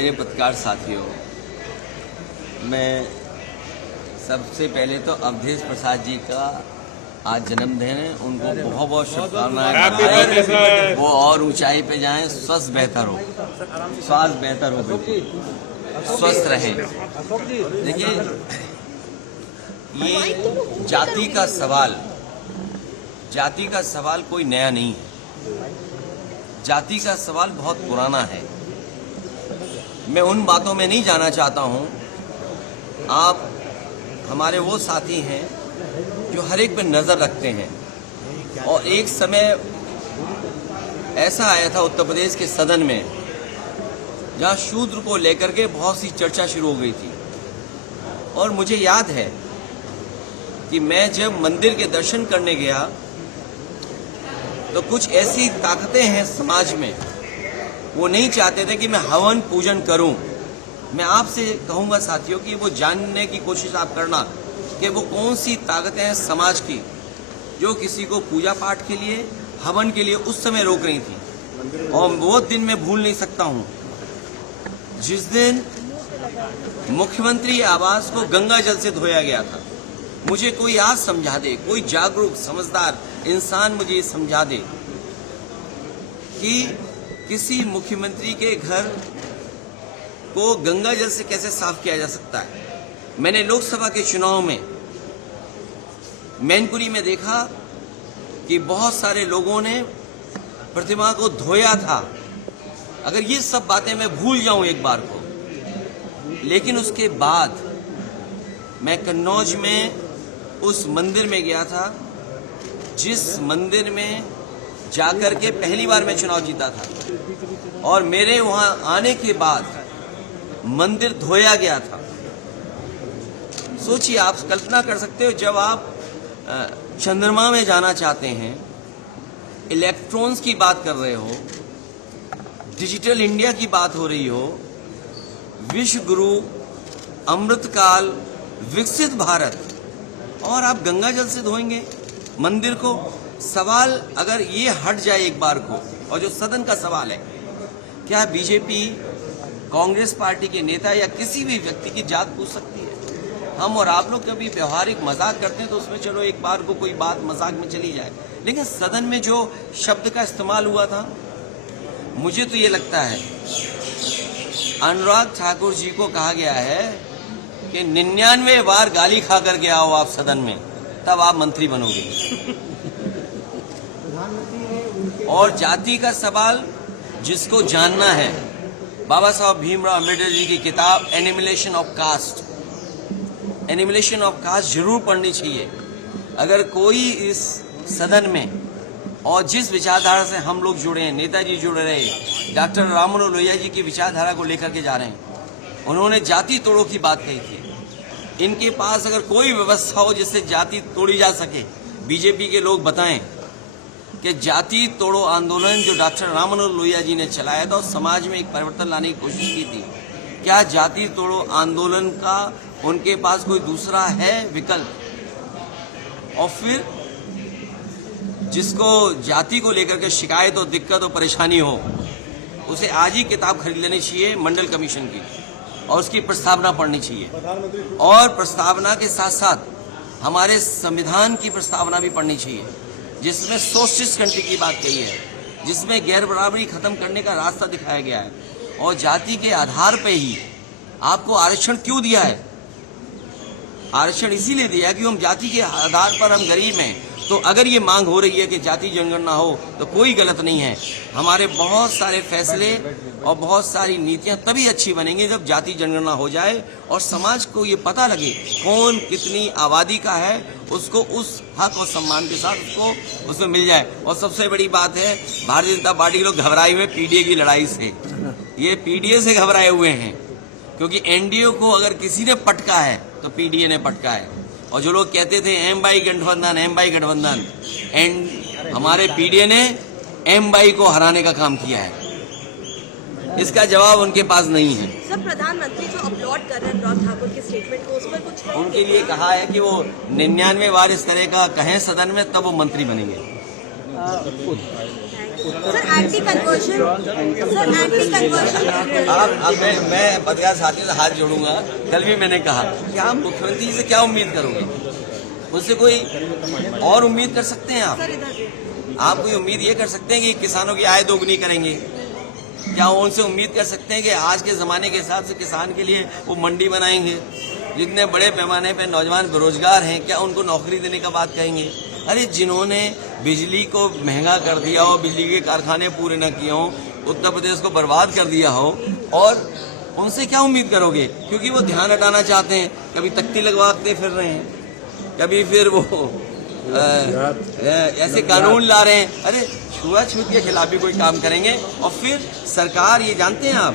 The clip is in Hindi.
मेरे पत्रकार साथियों, मैं सबसे पहले तो अवधेश प्रसाद जी का आज जन्मदिन है, उनको बहुत बहुत शुभकामनाएं। वो और ऊंचाई पे जाएं, स्वास्थ्य बेहतर हो, स्वास्थ्य बेहतर हो, बिल्कुल स्वस्थ रहें। देखिए, ये जाति का सवाल कोई नया नहीं है। जाति का सवाल बहुत पुराना है। मैं उन बातों में नहीं जाना चाहता हूं। आप हमारे वो साथी हैं जो हर एक पे नजर रखते हैं, और एक समय ऐसा आया था उत्तर प्रदेश के सदन में जहां शूद्र को लेकर के बहुत सी चर्चा शुरू हो गई थी। और मुझे याद है कि मैं जब मंदिर के दर्शन करने गया तो कुछ ऐसी ताकतें हैं समाज में, वो नहीं चाहते थे कि मैं हवन पूजन करूं। मैं आपसे कहूंगा साथियों कि वो जानने की कोशिश आप करना कि वो कौन सी ताकतें हैं समाज की जो किसी को पूजा पाठ के लिए, हवन के लिए उस समय रोक रही थी। और वो दिन मैं भूल नहीं सकता हूं जिस दिन मुख्यमंत्री आवास को गंगा जल से धोया गया था। मुझे कोई आज समझा दे, कोई जागरूक समझदार इंसान मुझे ये समझा दे कि किसी मुख्यमंत्री के घर को गंगा जल से कैसे साफ किया जा सकता है। मैंने लोकसभा के चुनाव में मैनपुरी में देखा कि बहुत सारे लोगों ने प्रतिमा को धोया था। अगर ये सब बातें मैं भूल जाऊं एक बार को, लेकिन उसके बाद मैं कन्नौज में उस मंदिर में गया था जिस मंदिर में जाकर के पहली बार मैं चुनाव जीता था, और मेरे वहां आने के बाद मंदिर धोया गया था। सोचिए, आप कल्पना कर सकते हो, जब आप चंद्रमा में जाना चाहते हैं, इलेक्ट्रॉन्स की बात कर रहे हो, डिजिटल इंडिया की बात हो रही हो, विश्व गुरु, अमृतकाल, विकसित भारत, और आप गंगा जल से धोएंगे मंदिर को। सवाल अगर ये हट जाए एक बार को, और जो सदन का सवाल है, क्या बीजेपी, कांग्रेस पार्टी के नेता या किसी भी व्यक्ति की जात पूछ सकती है? हम और आप लोग कभी व्यवहारिक मजाक करते हैं तो उसमें चलो एक बार को कोई बात मजाक में चली जाए, लेकिन सदन में जो शब्द का इस्तेमाल हुआ था, मुझे तो ये लगता है अनुराग ठाकुर जी को कहा गया है कि 99 बार गाली खा करके आओ आप सदन में, तब आप मंत्री बनोगे। और जाति का सवाल जिसको जानना है, बाबा साहब भीमराव अम्बेडकर जी की किताब एनिमिलेशन ऑफ कास्ट, एनिमिलेशन ऑफ कास्ट जरूर पढ़नी चाहिए। अगर कोई इस सदन में, और जिस विचारधारा से हम लोग जुड़े हैं, नेताजी जुड़े रहे, डॉक्टर राममनोहर लोहिया जी की विचारधारा को लेकर के जा रहे हैं, उन्होंने जाति तोड़ो की बात कही थी। इनके पास अगर कोई व्यवस्था हो जिससे जाति तोड़ी जा सके, बीजेपी के लोग बताएं कि जाति तोड़ो आंदोलन जो डॉक्टर राममनोहर लोहिया जी ने चलाया था और समाज में एक परिवर्तन लाने की कोशिश की थी, क्या जाति तोड़ो आंदोलन का उनके पास कोई दूसरा है विकल्प? और फिर जिसको जाति को लेकर के शिकायत और दिक्कत और परेशानी हो, उसे आज ही किताब खरीद लेनी चाहिए मंडल कमीशन की, और उसकी प्रस्तावना पढ़नी चाहिए। और प्रस्तावना के साथ साथ हमारे संविधान की प्रस्तावना भी पढ़नी चाहिए, जिसमें सोशलिस्ट कंट्री की बात कही है, जिसमें गैर बराबरी खत्म करने का रास्ता दिखाया गया है। और जाति के आधार पे ही आपको आरक्षण क्यों दिया है? आरक्षण इसीलिए दिया कि हम जाति के आधार पर हम गरीब हैं। तो अगर ये मांग हो रही है कि जाति जनगणना हो तो कोई गलत नहीं है। हमारे बहुत सारे फैसले और बहुत सारी नीतियां तभी अच्छी बनेंगी जब जाति जनगणना हो जाए और समाज को ये पता लगे कौन कितनी आबादी का है, उसको उस हक और सम्मान के साथ उसको उसमें मिल जाए। और सबसे बड़ी बात है, भारतीय जनता पार्टी के लोग घबराए हुए पीडीए की लड़ाई से, ये पीडीए से घबराए हुए हैं, क्योंकि एनडीए को अगर किसी ने पटका है तो पीडीए ने पटका है। और जो लोग कहते थे एम बाई गठबंधन, हमारे पीडीए ने एम बाई को हराने का काम किया है। इसका जवाब उनके पास नहीं है। सर, प्रधानमंत्री जो अपलोड कर रहे हैं अनुराग ठाकुर के स्टेटमेंट को, उस पर कुछ है? उनके लिए कहा है कि वो 99 बार इस तरह का कहें सदन में, तब वो मंत्री बनेंगे। सर एंटी कन्वर्जन अब मैं पत्रकार साथियों से हाथ जोड़ूंगा। कल भी मैंने कहा कि आप मुख्यमंत्री जी से क्या उम्मीद करोगे, उससे कोई और उम्मीद कर सकते हैं आप कोई उम्मीद ये कर सकते हैं कि किसानों की आय दोगुनी करेंगे? क्या उनसे उम्मीद कर सकते हैं कि आज के जमाने के हिसाब से किसान के लिए वो मंडी बनाएंगे? जितने बड़े पैमाने पे नौजवान बेरोजगार हैं, क्या उनको नौकरी देने का बात कहेंगे? अरे जिन्होंने बिजली को महंगा कर दिया हो, बिजली के कारखाने पूरे न किए हों, उत्तर प्रदेश को बर्बाद कर दिया हो, और उनसे क्या उम्मीद करोगे? क्योंकि वो ध्यान हटाना चाहते हैं, कभी तख्ती लगवाते फिर रहे हैं, कभी फिर वो ऐसे कानून ला रहे हैं। अरे छुआछूत के खिलाफ भी कोई काम करेंगे, और फिर सरकार, ये जानते हैं आप,